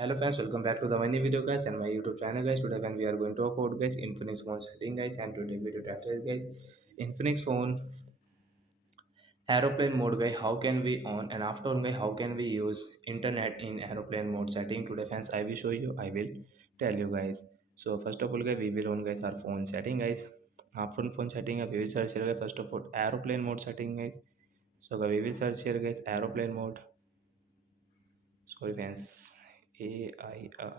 Hello friends, welcome back to the mini video guys and my YouTube channel guys. Today when we are going to talk about guys Infinix phone setting guys, and today video title is guys Infinix phone aeroplane mode guys. How can we on and after on guys? How can we use internet in aeroplane mode setting? Today friends, I will show you. I will tell you guys. So first of all guys, we will on guys our phone setting guys. After phone setting, we will search here guys. First of all, aeroplane mode setting guys. So guys, we will search here guys aeroplane mode. Sorry friends, AIR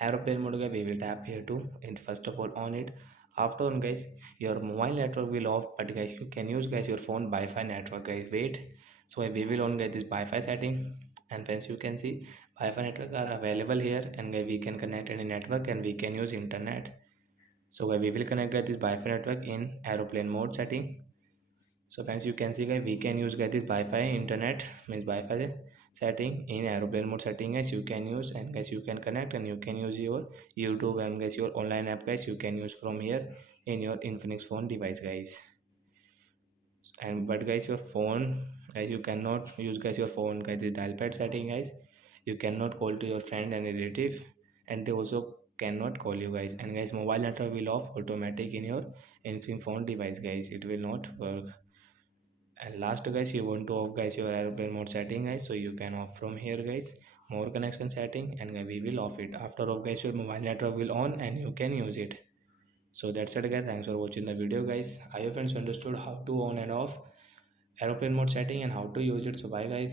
aeroplane mode guys. We will tap here too, and first of all on it. After on guys, your mobile network will off, but guys you can use guys your phone Wi-Fi network guys. Wait, so we will on get this Wi-Fi setting, and friends you can see Wi-Fi network are available here, and guys we can connect any network and we can use internet. So guys we will connect guys this Wi-Fi network in aeroplane mode setting. So friends, you can see guys we can use guys this Wi-Fi internet means Wi-Fi setting in aeroplane mode setting guys you can use, and guys you can connect and you can use your YouTube and guys your online app guys you can use from here in your Infinix phone device guys. And but guys your phone guys you cannot use guys your phone guys this dial pad setting guys. You cannot call to your friend and relative, and they also cannot call you guys, and guys mobile network will off automatic in your Infinix phone device guys. It will not work. And last guys, you want to off guys your airplane mode setting guys, so you can off from here guys more connection setting, and we will off it. After off guys, your mobile network will on and you can use it. So that's it guys, thanks for watching the video guys. I hope friends understood how to on and off airplane mode setting and how to use it. So bye guys.